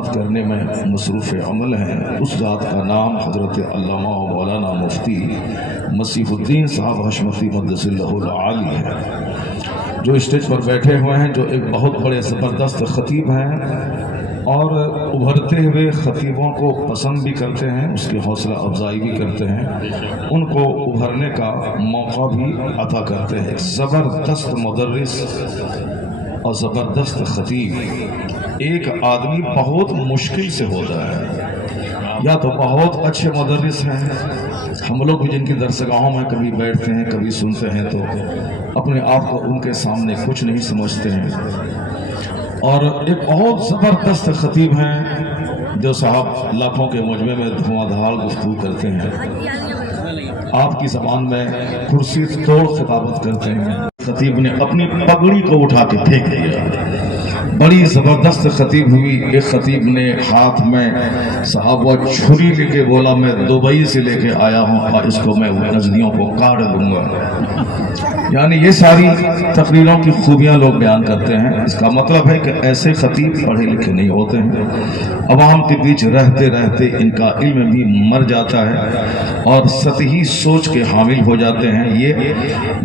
خدمت کرنے میں مصروف عمل ہیں، اس ذات کا نام حضرت علامہ و مولانا مفتی مسیح الدین صاحب حشمتی مقدس اللہ العالی ہے، جو اسٹیج پر بیٹھے ہوئے ہیں، جو ایک بہت بڑے زبردست خطیب ہیں اور ابھرتے ہوئے خطیبوں کو پسند بھی کرتے ہیں، اس کی حوصلہ افزائی بھی کرتے ہیں، ان کو ابھرنے کا موقع بھی عطا کرتے ہیں۔ زبردست مدرس اور زبردست خطیب ایک آدمی بہت مشکل سے ہوتا ہے، یا تو بہت اچھے مدرس ہیں، ہم لوگ بھی جن کی درسگاہوں میں کبھی بیٹھتے ہیں کبھی سنتے ہیں تو اپنے آپ کو ان کے سامنے کچھ نہیں سمجھتے ہیں، اور ایک بہت زبردست خطیب ہیں جو صاحب لاکھوں کے مجمع میں دھواں دھار گفتگو کرتے ہیں، آپ کی زبان میں کرسی توڑ خطابت کرتے ہیں۔ خطیب نے اپنی پگڑی کو اٹھا کے پھینک دیا، بڑی زبردست خطیب ہوئی۔ ایک خطیب نے ہاتھ میں صاحب وہ چھری لے کے بولا میں دبئی سے لے کے آیا ہوں اور اس کو میں نزدیوں کو کاٹ دوں گا۔ یعنی یہ ساری تقریروں کی خوبیاں لوگ بیان کرتے ہیں، اس کا مطلب ہے کہ ایسے خطیب پڑھے لکھے نہیں ہوتے ہیں، عوام کے بیچ رہتے رہتے ان کا علم بھی مر جاتا ہے اور سطحی سوچ کے حامل ہو جاتے ہیں، یہ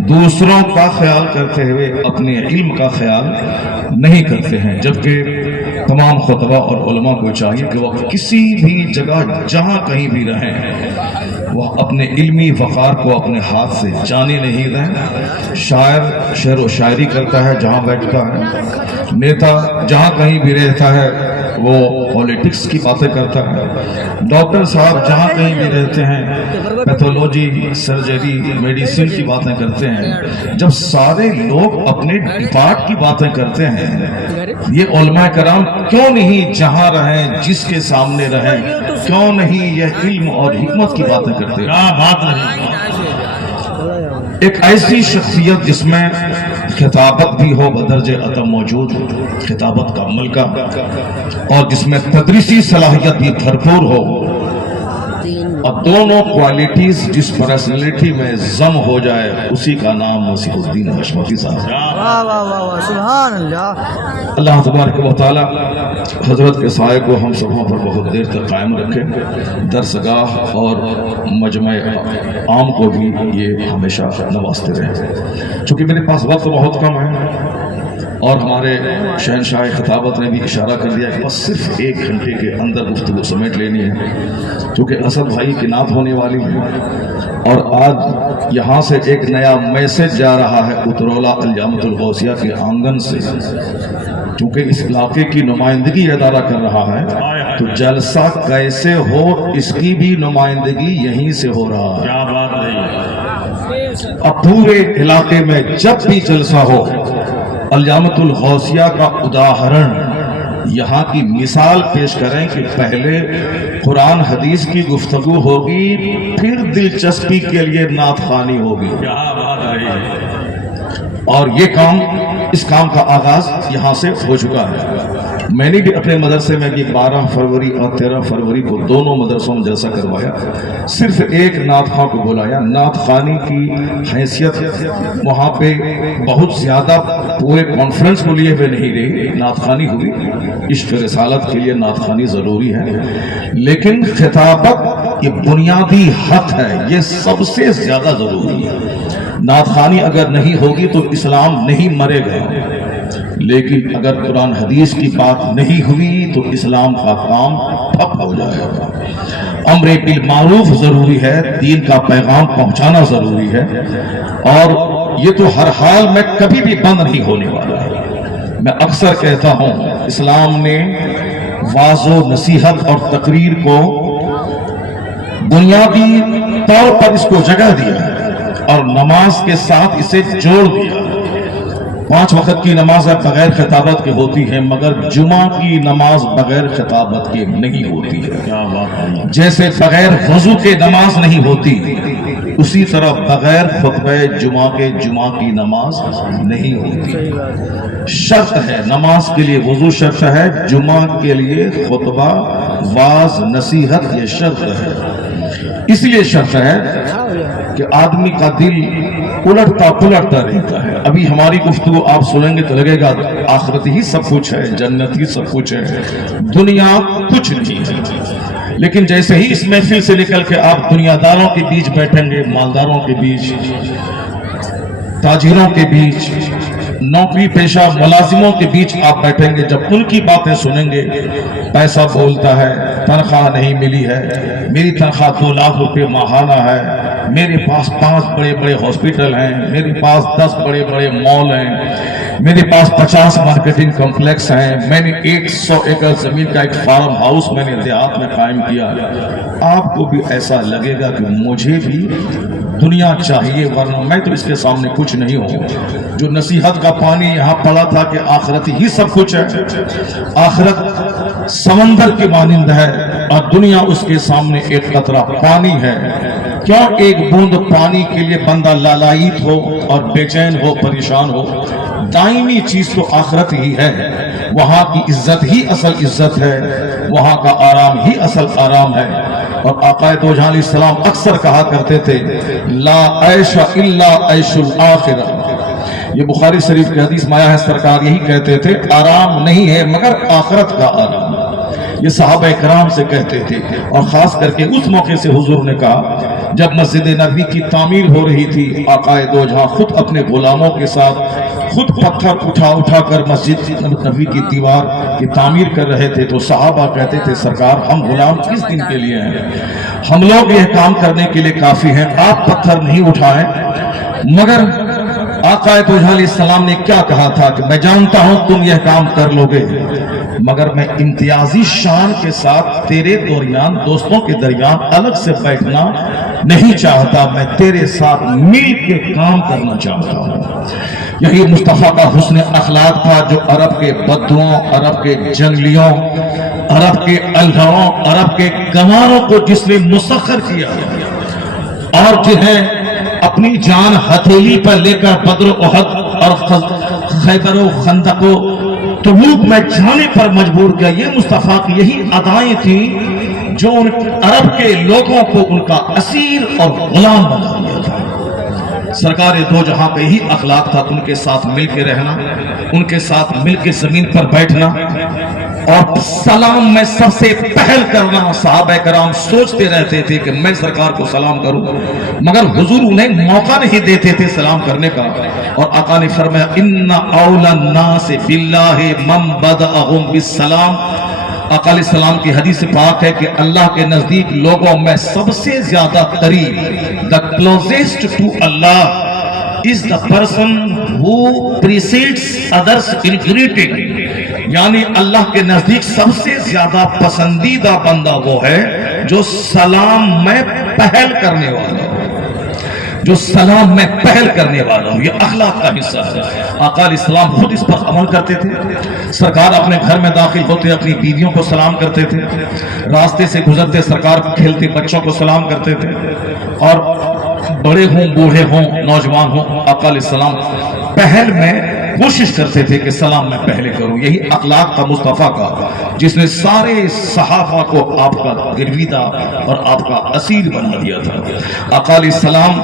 دوسروں کا خیال کرتے ہوئے اپنے علم کا خیال نہیں کرتے ہیں۔ جبکہ تمام خطبہ اور علماء کو چاہیے کہ وہ کسی بھی جگہ جہاں کہیں بھی رہیں وہ اپنے علمی وقار کو اپنے ہاتھ سے جانے نہیں دیں۔ شاعر شعر و شاعری کرتا ہے جہاں بیٹھتا ہے، نیتا جہاں کہیں بھی رہتا ہے وہ پولیٹکس کی باتیں کرتا ہے، ڈاکٹر صاحب جہاں کہیں بھی رہتے ہیں پیتھولوجی سرجری میڈیسن کی باتیں کرتے ہیں۔ جب سارے لوگ اپنے ڈپارٹ کی باتیں کرتے ہیں، یہ علماء کرام کیوں نہیں جہاں رہیں جس کے سامنے رہیں، کیوں نہیں یہ علم اور حکمت کی باتیں کرتے ہیں؟ کیا بات رہی ایک ایسی شخصیت جس میں خطابت بھی ہو بدرجہ عدم موجود، خطابت کا ملکہ، اور جس میں تدریسی صلاحیت بھی بھرپور ہو، اور دونوں کوالٹیز جس پرسنالٹی میں ضم ہو جائے، اسی کا نام مسیح الدین حشمتی صاحب۔ سبحان اللہ۔ اللہ تبارک و تعالی حضرت کے سائے کو ہم سبوں پر بہت دیر تک قائم رکھے، درسگاہ اور مجمع عام کو بھی یہ ہمیشہ نوازتے رہے۔ چونکہ میرے پاس وقت بہت کم ہے اور ہمارے شہنشاہ خطابت نے بھی اشارہ کر دیا کہ بس صرف 1 گھنٹے کے اندر گفتگو سمیٹ لینی ہے، کیونکہ اسد بھائی کی نعت ہونے والی ہے، اور آج یہاں سے ایک نیا میسج جا رہا ہے اترولہ الجامعۃ الغوثیہ کے آنگن سے، کیونکہ اس علاقے کی نمائندگی ادارہ کر رہا ہے تو جلسہ کیسے ہو اس کی بھی نمائندگی یہیں سے ہو رہا ہے۔ کیا بات ہے، اب پورے علاقے میں جب بھی جلسہ ہو الجامعۃ الغوثیہ کا اداہرن یہاں کی مثال پیش کریں کہ پہلے قرآن حدیث کی گفتگو ہوگی، پھر دلچسپی کے لیے نعت خوانی ہوگی، اور یہ کام اس کام کا آغاز یہاں سے ہو چکا ہے۔ میں نے بھی اپنے مدرسے میں بھی 12 فروری اور 13 فروری کو دونوں مدرسوں میں جلسہ کروایا، صرف ایک نعت خواں کو بلایا۔ نعت خوانی کی حیثیت وہاں پہ بہت زیادہ پورے کانفرنس کو لیے ہوئے نہیں رہی، نعت خوانی ہوئی، عشق رسالت کے لیے نعت خوانی ضروری ہے، لیکن خطابت یہ بنیادی حق ہے، یہ سب سے زیادہ ضروری ہے۔ نعت خوانی اگر نہیں ہوگی تو اسلام نہیں مرے گا، لیکن اگر قرآن حدیث کی بات نہیں ہوئی تو اسلام کا کام ٹھپ ہو جائے گا۔ امر بالمعروف ضروری ہے، دین کا پیغام پہنچانا ضروری ہے، اور یہ تو ہر حال میں کبھی بھی بند نہیں ہونے والا ہے۔ میں اکثر کہتا ہوں اسلام نے واعظ و نصیحت اور تقریر کو بنیادی طور پر اس کو جگہ دیا ہے اور نماز کے ساتھ اسے جوڑ دیا۔ 5 وقت کی نماز بغیر خطابت کے ہوتی ہے، مگر جمعہ کی نماز بغیر خطابت کے نہیں ہوتی ہے۔ جیسے بغیر وضو کے نماز نہیں ہوتی، اسی طرح بغیر خطبہ جمعہ کے جمعہ کی نماز نہیں ہوتی۔ شرط ہے نماز کے لیے وضو شرط ہے، جمعہ کے لیے خطبہ واعظ نصیحت یہ شرط ہے۔ اس لیے شرط ہے کہ آدمی کا دل الٹتا پلٹتا رہتا ہے. ابھی ہماری گفتگو آپ سنیں گے تو لگے گا آخرت ہی سب کچھ ہے، جنت ہی سب کچھ ہے، دنیا کچھ نہیں ہے. لیکن جیسے ہی اس محفل سے نکل کے آپ دنیا داروں کے بیچ بیٹھیں گے، مالداروں کے بیچ، تاجروں کے بیچ، نوکری پیشہ ملازموں کے بیچ آپ بیٹھیں گے، جب ان کی باتیں سنیں گے، پیسہ بولتا ہے، تنخواہ نہیں ملی ہے، میری تنخواہ 2 لاکھ روپے ماہانہ ہے، میرے پاس 5 بڑے بڑے ہاسپٹل ہیں، میرے پاس 10 بڑے بڑے مال ہیں، میرے پاس 50 مارکیٹنگ کمپلیکس ہیں، میں نے 100 ایکڑ زمین کا ایک فارم ہاؤس میں نے دیہات میں قائم کیا. آپ کو بھی ایسا لگے گا کہ مجھے بھی دنیا چاہیے، ورنہ میں تو اس کے سامنے کچھ نہیں ہوں. جو نصیحت کا پانی یہاں پڑا تھا کہ آخرت ہی سب کچھ ہے، آخرت سمندر کی مانند ہے اور دنیا اس کے سامنے ایک قطرہ پانی ہے. کیوں ایک بوند پانی کے لیے بندہ لالائیت ہو اور بے چین ہو، پریشان ہو؟ دائمی چیز تو آخرت ہی ہے. وہاں کی عزت ہی اصل عزت ہے، وہاں کا آرام ہی اصل آرام ہے. اور آقا دو جہاں علیہ السلام اکثر کہا کرتے تھے لا عیش الا عیش الآخرہ. یہ بخاری شریف کی حدیث میں آیا ہے، سرکار یہی کہتے تھے آرام نہیں ہے مگر آخرت کا آرام. یہ صحابہ کرام سے کہتے تھے. اور خاص کر کے اس موقع سے حضور نے کہا جب مسجد نبوی کی تعمیر ہو رہی تھی، آقا دو جہاں خود اپنے غلاموں کے ساتھ خود پتھر اٹھا کر مسجد نبوی کی دیوار کی تعمیر کر رہے تھے، تو صحابہ کہتے تھے سرکار ہم غلام کس دن کے لیے ہیں، ہم لوگ یہ کام کرنے کے لیے کافی ہیں، آپ پتھر نہیں اٹھائیں. مگر آقا تو علیہ السلام نے کیا کہا تھا کہ میں جانتا ہوں تم یہ کام کر لو گے، مگر میں امتیازی شان کے ساتھ تیرے درمیان، دوستوں کے درمیان الگ سے بیٹھنا نہیں چاہتا، میں تیرے ساتھ مل کے کام کرنا چاہتا ہوں. یہی مصطفیٰ کا حسن اخلاق تھا جو عرب کے بدوؤں، عرب کے جنگلیوں، عرب کے الہوں، عرب کے گواروں کو جس نے مسخر کیا اور جنہیں اپنی جان ہتھیلی پر لے کر بدر و احد اور خیبر و خندق و تبوک میں جانے پر مجبور کیا. یہ مصطفیٰ کی یہی ادائیں تھیں جو ان عرب کے لوگوں کو ان کا اسیر اور غلام بنا دیا تھا. سرکار دو جہاں کا یہی اخلاق تھا، ان کے ساتھ مل کے رہنا، ان کے ساتھ مل کے زمین پر بیٹھنا اور سلام میں سب سے پہل کرنا. صحابہ کرام سوچتے رہتے تھے کہ میں سرکار کو سلام کروں، مگر حضور انہیں موقع نہیں دیتے تھے سلام کرنے کا. اور آقا نے فرمایا ان اولی الناس باللہ من بدأہم بالسلام. آقا علیہ السلام کی حدیث پاک ہے کہ اللہ کے نزدیک لوگوں میں سب سے زیادہ قریب، the closest to Allah is the person who precedes others in greeting. یعنی اللہ کے نزدیک سب سے زیادہ پسندیدہ بندہ وہ ہے جو سلام میں پہل کرنے والا ہو، جو سلام میں پہل کرنے والا ہو. یہ اخلاق کا حصہ ہے. آقا علیہ السلام خود اس پر عمل کرتے تھے. سرکار اپنے گھر میں داخل ہوتے اپنی بیویوں کو سلام کرتے تھے، راستے سے گزرتے سرکار کھیلتے بچوں کو سلام کرتے تھے، اور بڑے ہوں بوڑھے ہوں نوجوان ہوں آقا علیہ السلام پہل میں کوشش کرتے تھے کہ سلام میں پہلے کروں. یہی اخلاق کا مصطفیٰ کا جس نے سارے صحابہ کو آپ کا گرویدہ اور آپ کا اسیر بنا دیا تھا. آقا علیہ السلام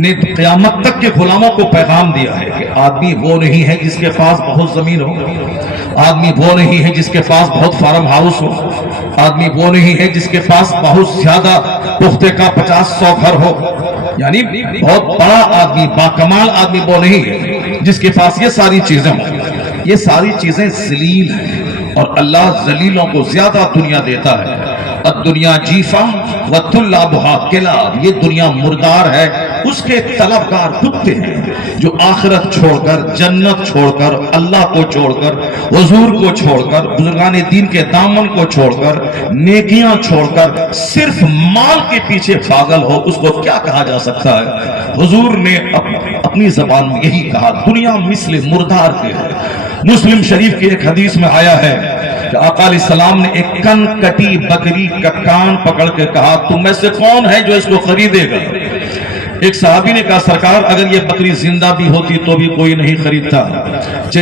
نے قیامت تک کے غلاموں کو پیغام دیا ہے کہ آدمی وہ نہیں ہے جس کے پاس بہت زمین ہو، آدمی وہ نہیں ہے جس کے پاس بہت فارم ہاؤس ہو، آدمی وہ نہیں ہے جس کے پاس بہت زیادہ پختے کا 50-100 گھر ہو. یعنی بہت بڑا آدمی، باکمال آدمی وہ نہیں ہے جس کے پاس یہ ساری چیزیں ہوں. یہ ساری چیزیں ذلیل ہیں اور اللہ ذلیلوں کو زیادہ دنیا دیتا ہے. الدنیا جیفا وطلابها کلاب. یہ دنیا مردار ہے، اس کے طلبگار کتے ہیں جو آخرت چھوڑ کر، جنت چھوڑ کر، اللہ کو چھوڑ کر، حضور کو چھوڑ کر، بزرگان دین کے دامن کو چھوڑ کر، نیکیاں چھوڑ کر صرف مال کے پیچھے پاگل ہو. اس کو کیا کہا جا سکتا ہے؟ حضور نے اپنی زبان میں یہی کہا دنیا مثل مردار کے ہے. مسلم شریف کی ایک حدیث میں آیا ہے کہ آقا علیہ السلام نے ایک کن کٹی بکری کا کان پکڑ کے کہا تم میں سے کون ہے جو اس کو خریدے گا؟ ایک صحابی نے کہا سرکار اگر یہ بکری زندہ بھی ہوتی تو بھی کوئی نہیں خریدتا،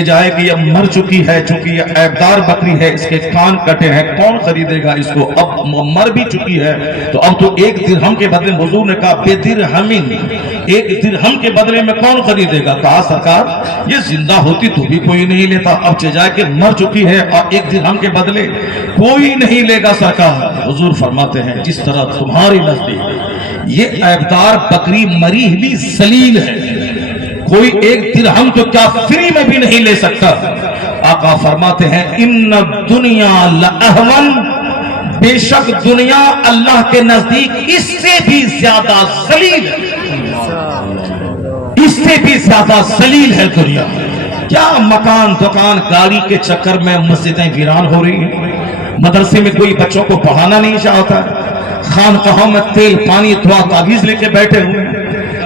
جائے کہ یہ مر چکی ہے، چونکہ یہ عیبدار بکری ہے، اس کے کان کٹے ہیں، کون خریدے گا اس کو؟ اب مر بھی چکی ہے تو اب تو 1 درہم کے بدلے، حضور نے کہا بے درہمین، 1 درہم کے بدلے میں کون خریدے گا؟ کہا سرکار یہ زندہ ہوتی تو بھی کوئی نہیں لیتا، اب جائے کہ مر چکی ہے اور 1 درہم کے بدلے کوئی نہیں لے گا سرکار۔ حضور فرماتے ہیں جس طرح تمہاری نزدیک یہ عیبدار بکری مری بھی ذلیل ہے، کوئی 1 درہم تو کیا فری میں بھی نہیں لے سکتا۔ آقا فرماتے ہیں ان الدنیا لأہون، بے شک دنیا اللہ کے نزدیک اس سے بھی زیادہ ذلیل ہے، اس سے بھی زیادہ ذلیل ہے دنیا۔ کیا مکان دکان گاڑی کے چکر میں مسجدیں ویران ہو رہی ہیں، مدرسے میں کوئی بچوں کو پڑھانا نہیں چاہتا، خانقاہوں میں تیل پانی دعا تعویذ لے کے بیٹھے ہوئے،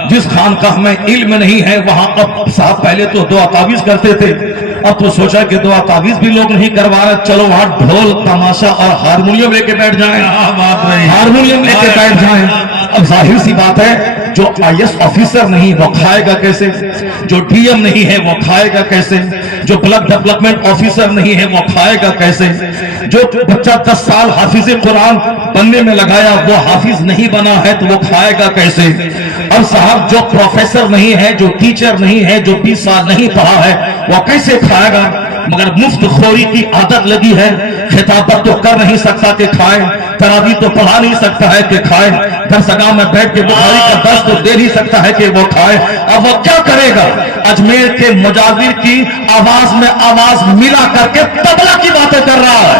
جس خانقاہ میں علم نہیں ہے وہاں اب صاحب پہلے تو دعا تعویذ کرتے تھے، اب تو سوچا کہ دعا تعویذ بھی لوگ نہیں کروا رہے، چلو وہاں ڈھول تماشا اور ہارمونیم لے کے بیٹھ جائیں، ہارمونیم لے کے بیٹھ جائیں۔ اب ظاہر سی بات ہے جو IAS آفیسر نہیں وہ کھائے گا کیسے، جو DM نہیں ہے وہ کھائے گا کیسے، جو بلاک ڈیولپمنٹ آفیسر نہیں ہے وہ کھائے گا کیسے، جو بچہ 10 سال حافظ قرآن بننے میں لگایا وہ حافظ نہیں بنا ہے تو وہ کھائے گا کیسے؟ اور صاحب جو پروفیسر نہیں ہے، جو ٹیچر نہیں ہے، جو 20 سال نہیں پڑھا ہے وہ کیسے کھائے گا؟ مگر مفت خوری کی عادت لگی ہے، خطابت تو کر نہیں سکتا کہ کھائے، تراویح تو پڑھا نہیں سکتا ہے کہ کھائے، درسگاہ میں بیٹھ کے بخاری کا درس تو دے نہیں سکتا ہے کہ وہ کھائے، اب وہ کیا کرے گا؟ اجمیر کے مجاور کی آواز میں آواز ملا کر کے تبلا کی باتیں کر رہا ہے،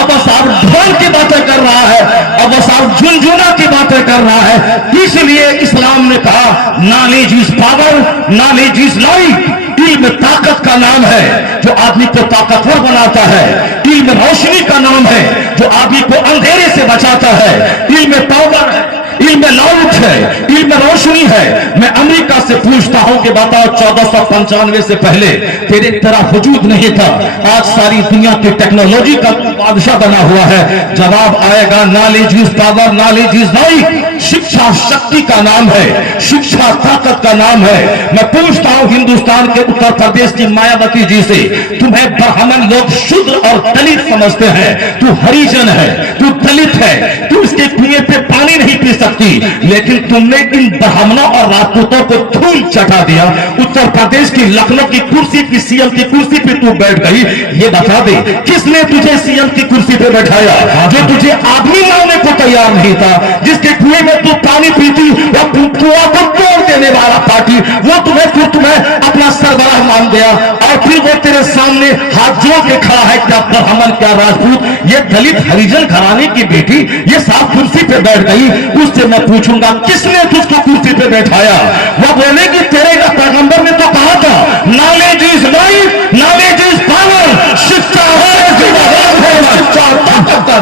اب وہ صاحب ڈھول کی باتیں کر رہا ہے، اب وہ صاحب جھنجھنا کی باتیں کر رہا ہے۔ اس لیے اسلام نے کہا knowledge is power, knowledge is light, علم طاقت کا نام ہے جو آدمی کو طاقتور بناتا ہے، علم روشنی کا نام ہے جو آدمی کو اندھیرے سے بچاتا ہے، علم پاور ہے، علم لائٹ ہے، علم روشنی ہے۔ میں امریکہ سے پوچھتا ہوں کہ بتاؤ 1495 سے پہلے تیرے طرح وجود نہیں تھا، آج ساری دنیا کی ٹیکنالوجی کا بادشاہ بنا ہوا ہے، جواب آئے گا knowledge is power, knowledge is light. شکشا شکتی کا نام ہے، شکشا طاقت کا نام ہے۔ میں پوچھتا ہوں ہندوستان کے اتر پردیش کی مایاوتی جی سے، تمہیں برہمن لوگ شودر اور دلت سمجھتے ہیں، تو ہریجن ہے، تو دلت ہے، تو اس کے کنویں پہ پانی نہیں پی سکتی، لیکن تم نے ان برہمنوں اور راجپوتوں کو دھول چٹا دیا۔ اتر پردیش کی لکھنؤ کی کرسی کی CM کی کرسی پہ تو بیٹھ گئی، یہ بتا دے کس نے تجھے CM کی کرسی پہ بیٹھایا؟ جو تجھے آدمی ماننے کو تیار نہیں تھا، جس کے کنویں میں تو پانی پیتی، وہ کنواں کو توڑ دینے والا پارٹی، وہ تمہیں اپنا سربراہ مان گیا، اور پھر وہ تیرے سامنے ہاتھ جوڑ کے کھڑا ہے، کیا برہمن کیا راجپوت، یہ دلت ہریجن گھرانے کی بیٹی یہ صاحب کرسی پہ بیٹھ گئی، اس سے میں پوچھوں گا کس نے تجھ کو کرسی پہ بیٹھایا؟ وہ بولے گی تیرے کا پیغمبر نے تو کہا تھا knowledge is light, knowledge is power, شکشا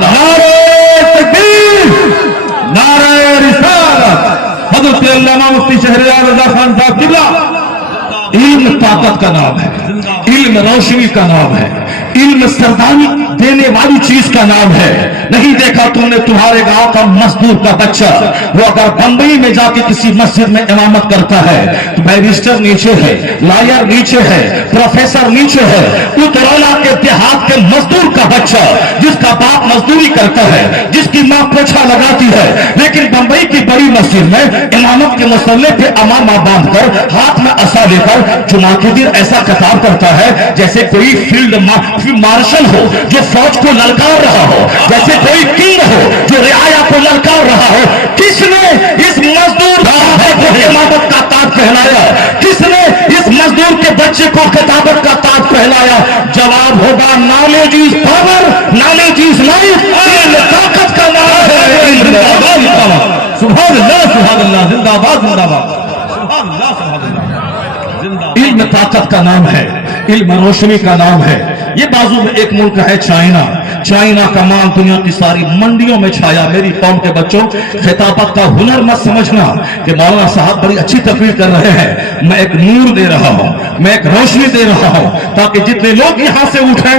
نعرہ تکبیر، نعرہ رسالت، حضرت علامہ مفتی شہریار رضا خان صاحب قبلہ۔ علم طاقت کا نام ہے، علم روشنی کا نام ہے، علم سردانی دینے والی چیز کا نام ہے۔ نہیں دیکھا تم نے تمہارے گاؤں کا مزدور کا بچہ، وہ اگر بمبئی میں جا کے کسی مسجد میں امامت کرتا ہے تو بیرسٹر نیچے ہے، لائر نیچے ہے، پروفیسر نیچے ہے، اترولا کے دیہات کے مزدور کا بچہ جس کا باپ مزدوری کرتا ہے، جس کی ماں پوچھا لگاتی ہے، لیکن بمبئی کی بڑی مسجد میں امامت کے مسئلے پہ امامہ باندھ کر ہاتھ میں عصا لے کر جمعہ کے دن ایسا خطاب کرتا ہے جیسے کوئی فیلڈ مارشل ہو جو فوج کو للکار رہا ہو، جیسے کوئی کنگ ہو جو رعایا کو للکار رہا ہو۔ کس نے اس مزدور کو امامت کا تاج پہنایا؟ کس نے اس مزدور کے بچے کو خطابت کا تاج پہنایا؟ جواب ہوگا knowledge is power, knowledge is life, علم طاقت کا نام ہے۔ سبحان اللہ سبحان اللہ، زندہ باد زندہ باد، سبحان اللہ سبحان اللہ۔ علم طاقت کا نام ہے، علم روشنی کا نام ہے۔ یہ بازو میں ایک ملک ہے چائنا، چائنا کا مال دنیا کی ساری منڈیوں میں چھایا۔ میری قوم کے بچوں، خطابت کا ہنر مت سمجھنا کہ مولانا صاحب بڑی اچھی تقریر کر رہے ہیں، میں ایک نور دے رہا ہوں، میں ایک روشنی دے رہا ہوں تاکہ جتنے لوگ یہاں سے اٹھیں،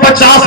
50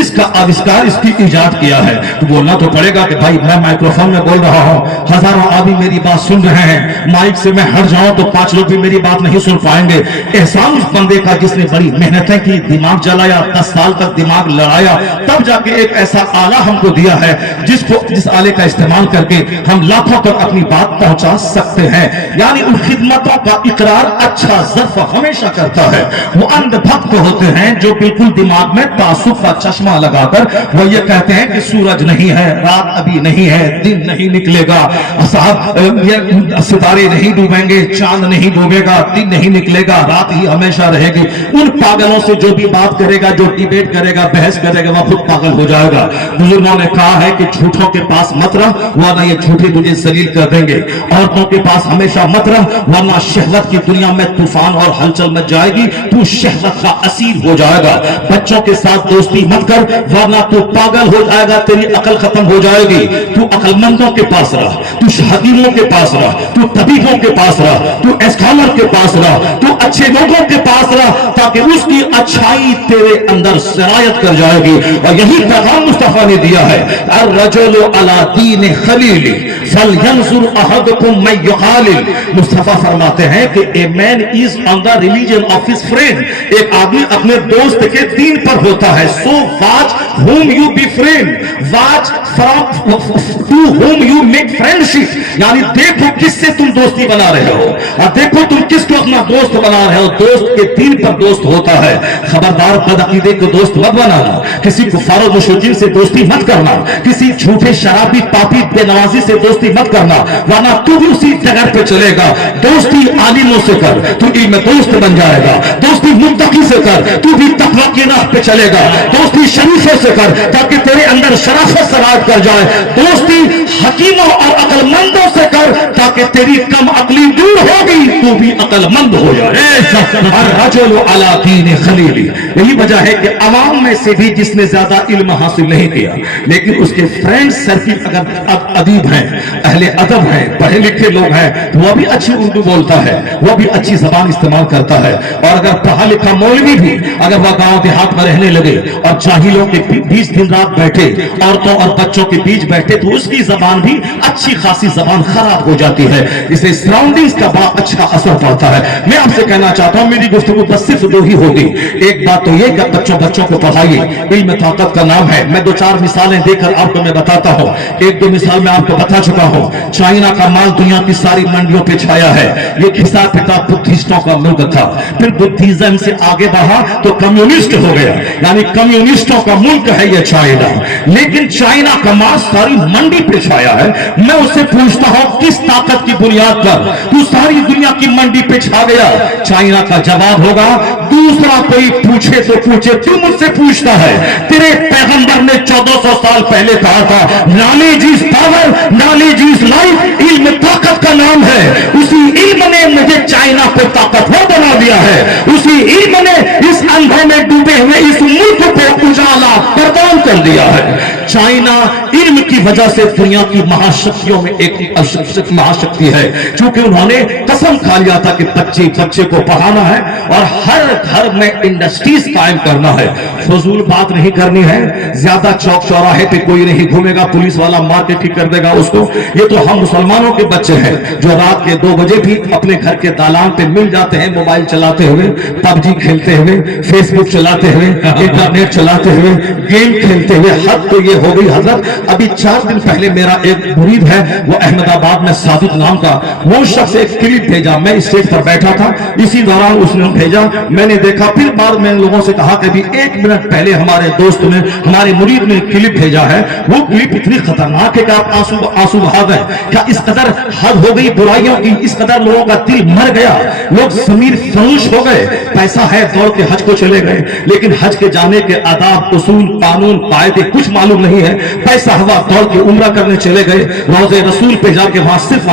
اس کا آوشکار، اس کی ایجاد کیا ہے، تو بولنا تو پڑے گا کہ بھائی میں مائکروفون میں بول رہا ہوں، ہزاروں آدمی میری بات سن رہے ہیں، مائک سے میں ہٹ جاؤں تو 5 لوگ بھی میری بات نہیں سن پائیں گے۔ احسان اس بندے کا جس نے بڑی محنتیں کی، دماغ جلایا، 10 سال تک دماغ لڑایا، تب جا کے ایک ایسا آلہ ہم کو دیا ہے جس آلے کا استعمال کر کے ہم لاکھوں تک اپنی بات پہنچا سکتے ہیں۔ یعنی ان خدمتوں کا اقرار اچھا ظرف ہمیشہ کرتا ہے۔ وہ اندھ بھکت ہوتے ہیں جو بالکل دماغ میں تعصب کا چشمہ لگا کر وہ یہ کہتے ہیں کہ سورج نہیں ہے، رات ابھی نہیں ہے، دن نہیں نکلے گا، صاحب یہ ستارے نہیں ڈوبیں گے، چاند نہیں ڈوبے گا، دن نہیں نکلے گا، رات ہی ہمیشہ رہے گی۔ ان پاگلوں سے جو بھی بات کرے گا، جو ڈیبیٹ کرے گا، بحث کرے گا، وہ خود پاگل ہو جائے گا۔ بزرگوں نے کہا ہے کہ جھوٹوں کے پاس مت رہ ورنہ یہ جھوٹے تجھے ذلیل کر دیں گے، عورتوں کے پاس ہمیشہ مت رہ ورنہ شہوت کی دنیا میں طوفان اور ہلچل مچ جائے گی، تو شہوت کا اسیر ہو جائے گا۔ بچوں کے ساتھ دوستی مت کر ورنہ تو پاگل ہو جائے گا، تیری عقل ختم ہو جائے گی۔ تو عقل مندوں کے پاس رہ، تو حکیموں کے پاس رہ، تو طبیبوں کے پاس رہ، تو اسکالر کے پاس رہ، تو اچھے لوگوں کے پاس رہ، تاکہ اس کی اچھائی تیرے اندر سرایت کر جائے گی۔ اور یہی پیغام مصطفیٰ نے دیا ہے، الرجل علی دین خلیل فلینظر احدکم من یخالل۔ مصطفیٰ فرماتے ہیں کہ a man is on the religion of his friend، ایک آدمی اپنے دوست کے دین پر ہوتا ہے۔ so watch whom you befriend، watch from to whom you make friendship، یعنی دیکھو کس سے تم دوستی بنا رہے ہو اور دیکھو تم کس کو اپنا دوست بنا رہے ہو۔ دوست کے دین پر دوست ہوتا ہے۔ خبردار بدعقیدے کو دوست مت بنانا، کسی کفار و مشرکین سے دوستی مت کرنا، کسی جھوٹے شرابی پاپی بے نوازی سے دوستی مت کرنا، ورنہ تو بھی اسی جگہ پہ چلے گا۔ دوستی عالموں سے کر تو علم دوست بن جائے گا، دوستی متقی سے کر تو بھی تقوی کی راہ پہ چلے گا، دوستی شریفوں سے کر تاکہ تیرے اندر شرافت سرایت کر جائے، دوستی حکیموں اور عقل مندوں سے کر تاکہ تیری کم عقلی دور ہوگی، تو بھی عقل مند ہو جائے۔ الرجل علی دین خلیل، یہی وجہ ہے کہ عوام میں سے بھی جس نے زیادہ علم حاصل نہیں کیا لیکن اس کے فرینڈ سرکل اگر ادیب ہیں، اہل ادب ہیں، پڑھے لکھے لوگ ہیں، وہ بھی اچھی اردو بولتا ہے، وہ بھی اچھی زبان استعمال کرتا ہے۔ اور اگر پڑھا لکھا مولوی بھی اگر وہ گاؤں دیہات میں رہنے لگے اور جاہلوں کے بیچ دن رات بیٹھے، عورتوں اور بچوں کے بیچ بیٹھے، تو اس کی زبان بھی اچھی خاصی زبان خراب ہو جاتی ہے۔ اسے سراؤنڈنگز کا بڑا اچھا اثر پڑتا ہے۔ میں آپ سے کہنا چاہتا ہوں، میری گفتگو بس صرف 2 ہی ہوگی۔ ایک بات تو یہ کہ بچوں کو پڑھائیے، علم طاقت کا نام ہے۔ میں 2-4 مثالیں دے کر آپ کو میں بتاتا ہوں۔ 1-2 مثال میں آپ کو بتا چکا ہوں۔ چائنا کا مال دنیا کی ساری منڈیوں پہ چھایا ہے۔ یہ حساب کتاب بدھسٹوں کا ملک تھا، پھر بدھزم سے آگے بڑھا تو کمیونسٹ ہو گیا، یعنی کمیونسٹوں کا ملک ہے یہ چائنا۔ لیکن چائنا کا مال ساری منڈی پہ چھایا ہے۔ میں اس سے پوچھتا ہوں کس طاقت کی بنیاد پر تو ساری دنیا کی منڈی پہ چھا گیا؟ چائنا کا جواب ہوگا، دوسرا کوئی پوچھے تو پوچھے، تو مجھ سے پوچھتا ہے؟ تیرے پیغمبر نے 1400 سال پہلے کہا تھا، knowledge is power, knowledge is life, علم طاقت کا نام ہے۔ اسی علم نے مجھے چائنا کو طاقتور بنا دیا ہے، اسی علم نے اس اندھے میں ڈوبے ہوئے اس ملک کو اجالا پردان کر دیا ہے۔ چائنا علم کی وجہ سے دنیا کی مہاشکتیوں میں ایک مہاشکتی ہے، چونکہ انہوں نے قسم کھا لیا تھا کہ بچے کو پڑھانا ہے اور ہر گھر میں انڈسٹریز قائم کرنا ہے۔ فضول بات نہیں کرنی ہے، زیادہ چوک چوراہے پہ کوئی نہیں گھومے گا، پولیس والا مار کے ٹھیک کر دے گا اس کو۔ یہ تو ہم مسلمانوں کے بچے ہیں جو رات کے 2 بجے بھی اپنے گھر کے دالان پہ مل جاتے ہیں، موبائل چلاتے ہوئے، PUBG کھیلتے ہوئے، فیس بک چلاتے ہوئے، انٹرنیٹ چلاتے ہوئے، گیم کھیلتے ہوئے۔ حد تو یہ ہو گئی حضرت، ابھی 4 دن پہلے میرا ایک مرید ہے، وہ احمد آباد میں صادق نام کا، وہ شخص ایک کلپ بھیجا، میں اسٹیج پر بیٹھا تھا، اسی دوران اس نے بھیجا، میں نے دیکھا، پھر بعد میں لوگوں سے کہا کہ ابھی 1 منٹ پہلے ہمارے دوست نے، ہمارے مرید نے کلپ بھیجا ہے، وہ کلپ اتنی خطرناک ہے کہ آپ آنسو بہا گئے۔ کیا اس قدر حد ہو گئی برائیوں کی، اس قدر لوگوں کا دل مر گیا، لوگ ضمیر فراموش ہو گئے، پیسہ ہے دوڑ کے حج کو چلے گئے، لیکن حج کے جانے کے آداب، اصول، قانون، قاعدے کچھ معلوم نہیں ہے، پیسہ ہوا دوڑ کے عمرہ کرنے چلے گئے، روضے رسول پہ جا کے وہاں صرف